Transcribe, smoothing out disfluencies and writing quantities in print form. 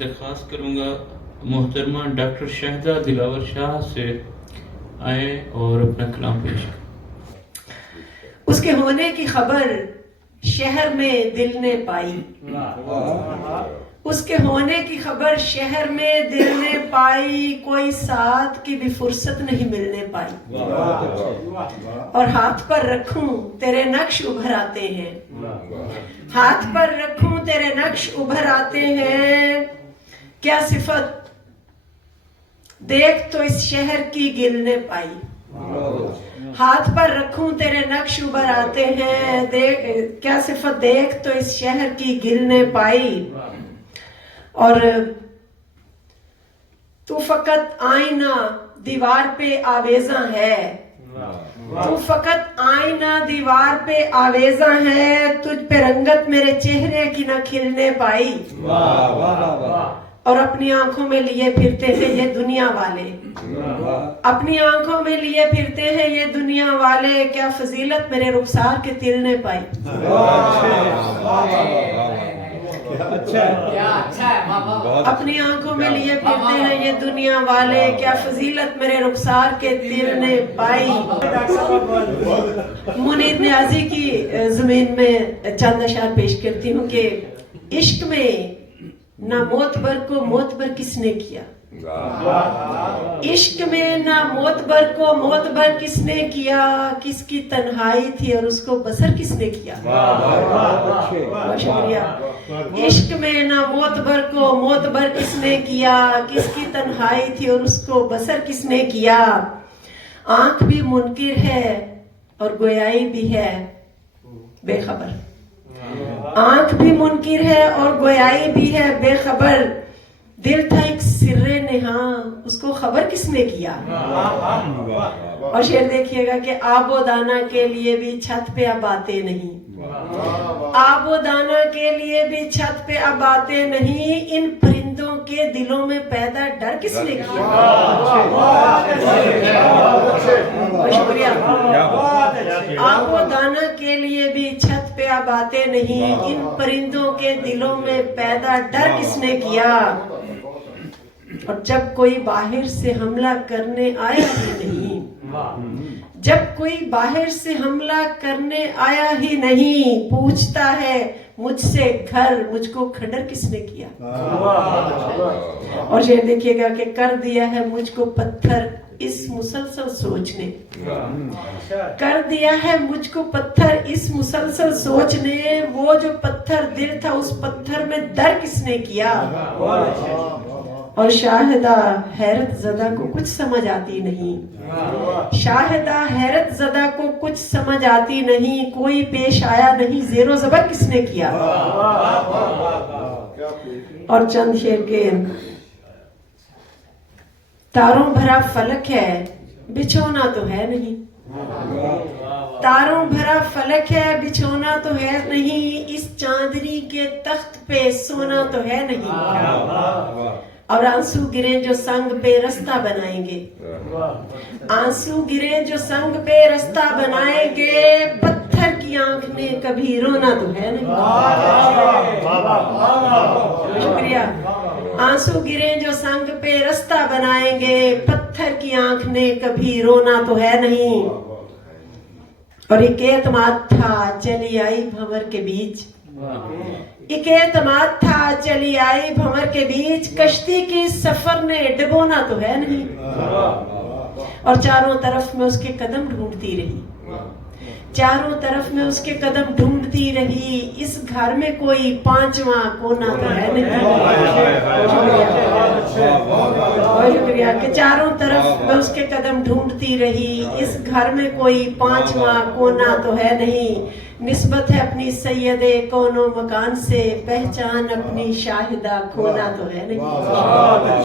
درخواست کروں گا محترمہ ڈاکٹر شاہدہ دلاور شاہ سے آئیں اور اپنا کلام پیش کریں۔ اس کے ہونے کی خبر شہر میں دل نے پائی، اس کے ہونے کی خبر شہر میں دل نے پائی، کوئی ساتھ کی بھی فرصت نہیں ملنے پائی، اور ہاتھ پر رکھوں تیرے نقش ابھر آتے ہیں، ہاتھ پر رکھوں تیرے نقش ابھر آتے ہیں، کیا صفت دیکھ تو اس شہر کی گل نے پائی، ہاتھ پر رکھوں تیرے نقش ابھر آتے ہیں، کیا صفت دیکھ تو اس شہر کی گل نے پائی، اور تو فقط آئینہ دیوار پہ آویزاں ہے، تو فقط آئینہ دیوار پہ آویزاں ہے، تجھ پہ رنگت میرے چہرے کی نہ کھلنے پائی، اور اپنی آنکھوں میں لیے پھرتے ہیں یہ دنیا والے، اپنی آنکھوں میں لیے پھرتے ہیں یہ دنیا والے، کیا فضیلت میرے رخسار کے تل نے پائی، اپنی آنکھوں میں لیے پھرتے ہیں یہ دنیا والے، کیا فضیلت میرے رخسار کے تل نے پائی۔ منیر نیازی کی زمین میں چند اشعار پیش کرتی ہوں کہ عشق میں نہ معتبر کو معتبر کس نے کیا، عشق میں نہ معتبر کو معتبر کس نے کیا، کس کی تنہائی تھی اور اس کو بسر کس نے کیا، بہت شکریہ۔ عشق میں نہ معتبر کو معتبر کس نے کیا، کس کی تنہائی تھی اور اس کو بسر کس نے کیا، آنکھ بھی منکر ہے اور گویائی بھی ہے بے خبر، آنکھ بھی منکر ہے اور گویائی بھی ہے بے خبر، دل تھا ایک سر نہاں اس کو خبر کس نے کیا، اور شعر دیکھیے گا کہ آب و دانہ کے لیے بھی چھت پہ اب آتے نہیں، آب و دانہ کے لیے بھی چھت پہ اب آتے نہیں، ان پرندوں کے دلوں میں پیدا ڈر کس نے کیا، بہت شکریہ۔ آب و دانہ کے لیے بھی چھت پہ اب آتے نہیں، ان پرندوں کے دلوں میں پیدا ڈر کس نے کیا، اور جب کوئی باہر سے حملہ کرنے آیا ہی نہیں، جب کوئی باہر سے حملہ کرنے آیا ہی نہیں، پوچھتا ہے مجھ سے گھر مجھ کو کھنڈر کس نے کیا، اور یہ دیکھیے گا کہ کر دیا ہے مجھ کو پتھر اس مسلسل سوچ نے، کر دیا ہے مجھ کو پتھر اس مسلسل سوچ نے، وہ جو پتھر دل تھا اس پتھر میں در کس نے کیا، اور شاہدہ حیرت زدہ کو کچھ سمجھ آتی نہیں، شاہدہ حیرت زدہ کو کچھ سمجھ آتی نہیں، کوئی پیش آیا نہیں زیر و زبر کس نے کیا، اور چند شعر کے تاروں بھرا فلک ہے بچھونا تو ہے نہیں، تاروں بھرا فلک ہے بچھونا تو ہے نہیں، اس چاندنی کے تخت پہ سونا تو ہے نہیں، اور آنسو گریں جو سنگ پہ رستہ بنائیں گے، آنسو گریں جو سنگ پہ رستہ بنائیں گے، پتھر کی آنکھ نے کبھی رونا تو ہے نہیں، شکریہ۔ آنسو گریں جو سنگ پہ رستہ بنائیں گے، پتھر کی آنکھ نے کبھی رونا تو ہے نہیں، اور ایک اعتماد تھا چلی آئی بھنور کے بیچ، ایک اعتماد تھا چلی آئی بھنور کے بیچ، کشتی کی سفر نے ڈبونا تو ہے نہیں، اور چاروں طرف میں اس کے قدم ڈھونڈتی رہی، چاروں طرف میں اس کے قدم ڈھونڈتی رہی، اس گھر میں کوئی پانچواں کونا تو ہے نہیں، بہت شکریہ کہ چاروں طرف میں اس کے قدم ڈھونڈتی رہی، اس گھر میں کوئی پانچواں کونا تو ہے نہیں، نسبت ہے اپنی سید کون و مکان سے، پہچان اپنی شاہدہ کھونا تو ہے نہیں۔